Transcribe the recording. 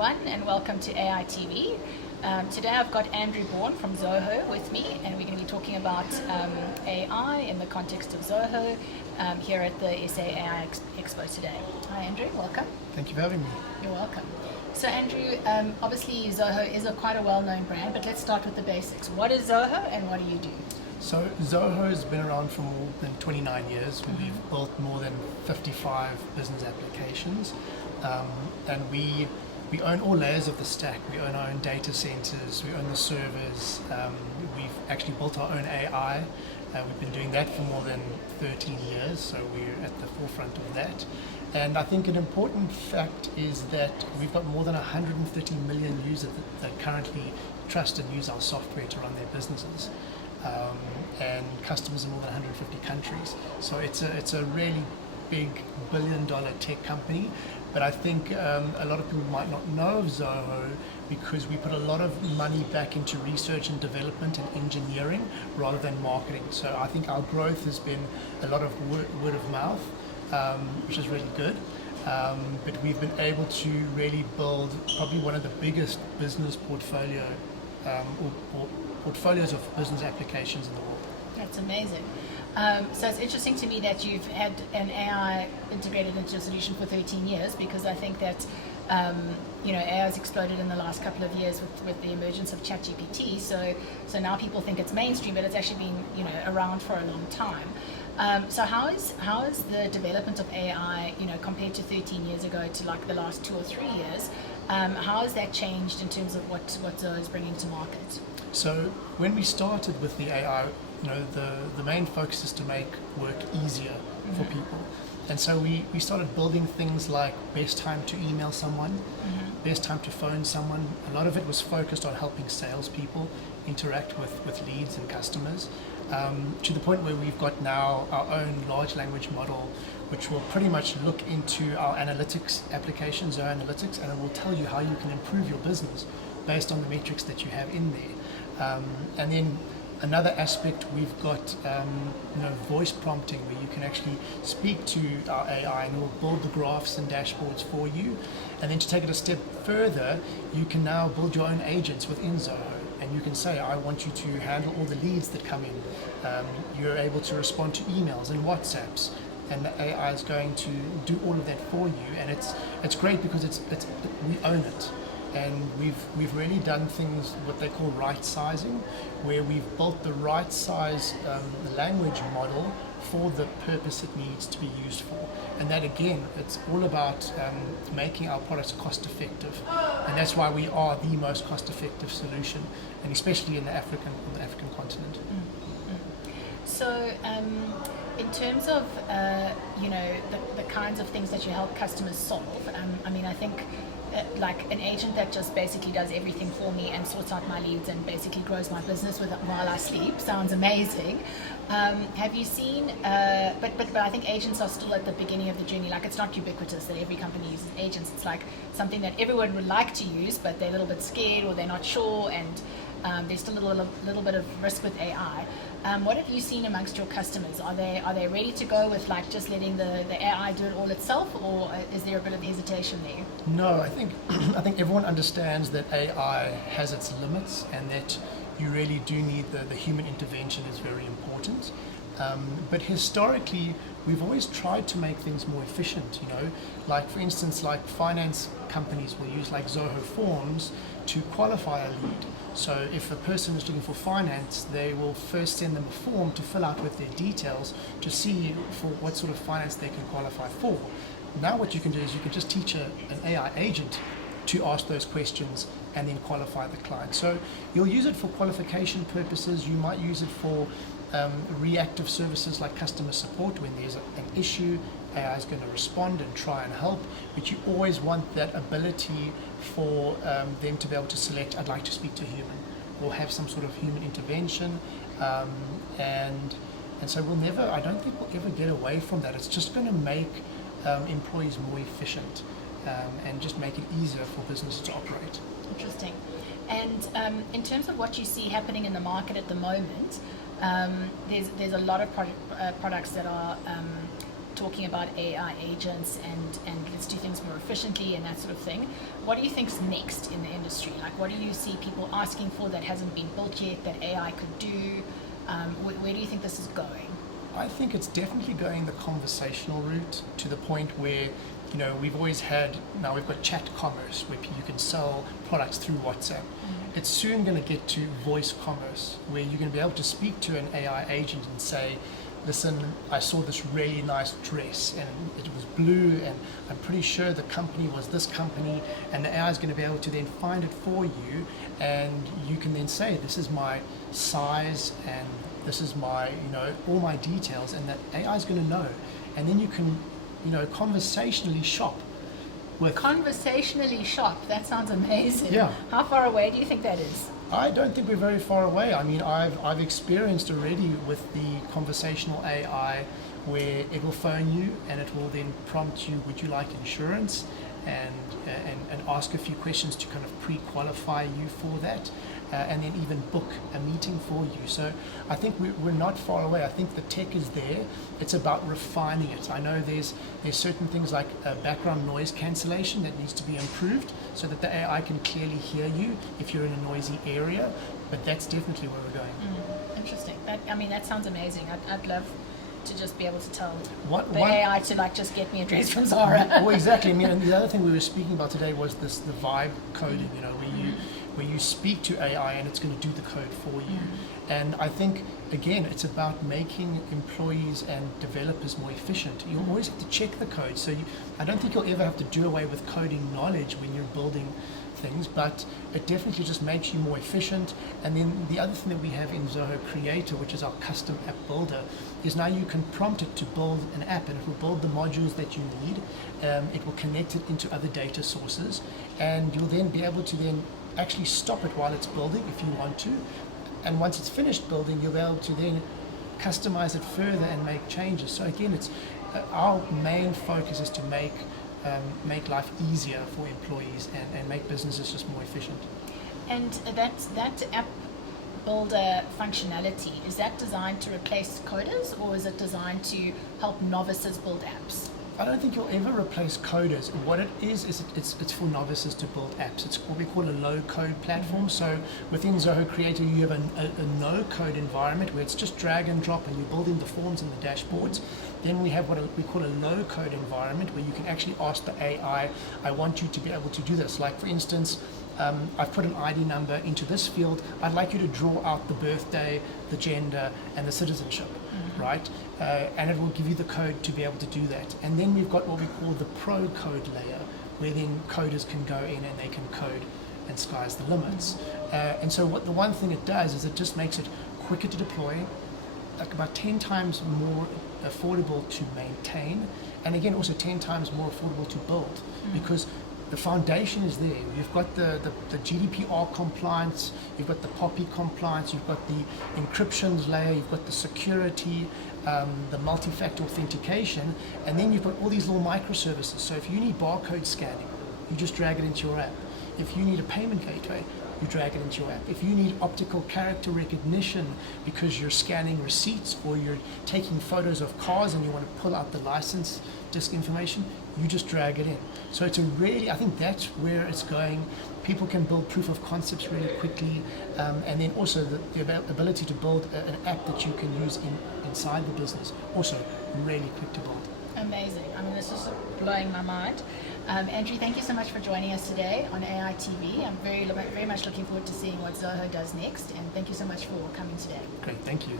everyone, and welcome to AI TV. Today I've got Andrew Bourne from Zoho with me, and we're going to be talking about AI in the context of Zoho here at the SA AI Expo today. Hi Andrew, welcome. Thank you for having me. You're welcome. So Andrew, obviously Zoho is quite a well-known brand, but let's start with the basics. What is Zoho and what do you do? So Zoho has been around for more than 29 years. We've built more than 55 business applications, and we own all layers of the stack. We own our own data centers, we own the servers, we've actually built our own AI. We've been doing that for more than 13 years, so we're at the forefront of that. And I think an important fact is that we've got more than 130 million users that currently trust and use our software to run their businesses. And customers in more than 150 countries. So it's a really big billion-dollar tech company. But I think a lot of people might not know of Zoho because we put a lot of money back into research and development and engineering rather than marketing. So I think our growth has been a lot of word of mouth, which is really good. But we've been able to really build probably one of the biggest business portfolios of business applications in the world. That's amazing. So it's interesting to me that you've had an AI integrated into your solution for 13 years, because I think that AI has exploded in the last couple of years with the emergence of ChatGPT. So now people think it's mainstream, but it's actually been around for a long time. So how is the development of AI compared to 13 years ago to like the last 2 or 3 years? How has that changed in terms of what Zoho is bringing to market? So when we started with the AI, the main focus is to make work easier for people. And so we started building things like best time to email someone, best time to phone someone. A lot of it was focused on helping salespeople interact with leads and customers, to the point where we've got now our own large language model, which will pretty much look into our analytics applications, Zoho Analytics, and it will tell you how you can improve your business based on the metrics that you have in there. And then another aspect, we've got voice prompting, where you can actually speak to our AI and it will build the graphs and dashboards for you. And then to take it a step further, you can now build your own agents within Zoho. And you can say, I want you to handle all the leads that come in. You're able to respond to emails and WhatsApps, and the AI is going to do all of that for you. And it's great because we own it. And we've really done things what they call right sizing, where we've built the right size language model for the purpose it needs to be used for. And that again, it's all about making our products cost effective. And that's why we are the most cost effective solution, and especially in the African continent. So in terms of the kinds of things that you help customers solve, I think like an agent that just basically does everything for me and sorts out my leads and basically grows my business while I sleep sounds amazing. Have you seen, but I think agents are still at the beginning of the journey. Like, it's not ubiquitous that every company uses agents. It's like something that everyone would like to use, but they're a little bit scared or they're not sure, and there's still a little bit of risk with AI. What have you seen amongst your customers? Are they ready to go with like just letting the AI do it all itself, or is there a bit of hesitation there? No, I think everyone understands that AI has its limits, and that you really do need the human intervention is very important. But historically, we've always tried to make things more efficient. Like for instance, like finance companies will use like Zoho forms to qualify a lead. So if a person is looking for finance, they will first send them a form to fill out with their details to see for what sort of finance they can qualify for. Now what you can do is you can just teach an AI agent to ask those questions and then qualify the client. So you'll use it for qualification purposes. You might use it for reactive services like customer support. When there's an issue, AI is going to respond and try and help, but you always want that ability for them to be able to select, I'd like to speak to a human, or have some sort of human intervention, and so I don't think we'll ever get away from that. It's just going to make employees more efficient, and just make it easier for businesses to operate. Interesting. And in terms of what you see happening in the market at the moment, there's a lot of products that are talking about AI agents and let's do things more efficiently and that sort of thing. What do you think's next in the industry? Like, what do you see people asking for that hasn't been built yet that AI could do? Where do you think this is going? I think it's definitely going the conversational route, to the point where, you know, we've always had, now we've got chat commerce where you can sell products through WhatsApp. It's soon going to get to voice commerce, where you're going to be able to speak to an AI agent and say, listen, I saw this really nice dress and it was blue and I'm pretty sure the company was this company, and the AI is going to be able to then find it for you, and you can then say, this is my size and this is my, you know, all my details, and that AI is going to know. And then you can, you know, conversationally shop. Conversationally shop, that sounds amazing. Yeah. How far away do you think that is? I don't think we're very far away. I mean, I've experienced already with the conversational AI where it will phone you and it will then prompt you, would you like insurance? And ask a few questions to kind of pre-qualify you for that, and then even book a meeting for you. So I think we're not far away. I think the tech is there. It's about refining it. I know there's certain things like background noise cancellation that needs to be improved so that the AI can clearly hear you if you're in a noisy area, but that's definitely where we're going. Interesting. That sounds amazing. I'd love to just be able to tell What- the one- AI to like just get me a dress from Zara. Well, exactly. I mean, and the other thing we were speaking about today was the vibe coding. You know, where you speak to AI and it's going to do the code for you. And I think again, it's about making employees and developers more efficient. You always have to check the code. So I don't think you'll ever have to do away with coding knowledge when you're building things, but it definitely just makes you more efficient. And then the other thing that we have in Zoho Creator, which is our custom app builder, is now you can prompt it to build an app, and it will build the modules that you need. It will connect it into other data sources, and you'll then be able to then actually stop it while it's building if you want to. And once it's finished building, you'll be able to then customize it further and make changes. So again, it's our main focus is to make life easier for employees and make businesses just more efficient. And that app builder functionality, is that designed to replace coders, or is it designed to help novices build apps? I don't think you'll ever replace coders. What it is it's for novices to build apps. It's what we call a low-code platform. So within Zoho Creator, you have a no-code environment where it's just drag and drop, and you're building the forms and the dashboards. Then we have what we call a low-code environment where you can actually ask the AI, I want you to be able to do this. Like for instance, I've put an ID number into this field. I'd like you to draw out the birthday, the gender, and the citizenship, right? And it will give you the code to be able to do that. And then we've got what we call the pro code layer, where then coders can go in and they can code, and sky's the limits. And so the one thing it does is it just makes it quicker to deploy, like about 10 times more affordable to maintain, and again also 10 times more affordable to build, because the foundation is there. You've got the GDPR compliance, you've got the POPI compliance, you've got the encryptions layer, you've got the security, the multi-factor authentication, and then you've got all these little microservices. So if you need barcode scanning, you just drag it into your app. If you need a payment gateway, you drag it into your app. If you need optical character recognition because you're scanning receipts or you're taking photos of cars and you want to pull out the license disc information, you just drag it in. So it's I think that's where it's going. People can build proof of concepts really quickly, and then also the ability to build an app that you can use inside the business, also really quick to build. Amazing. This is blowing my mind. Andrew, thank you so much for joining us today on AI TV. I'm very much looking forward to seeing what Zoho does next, and thank you so much for coming today. Great, thank you.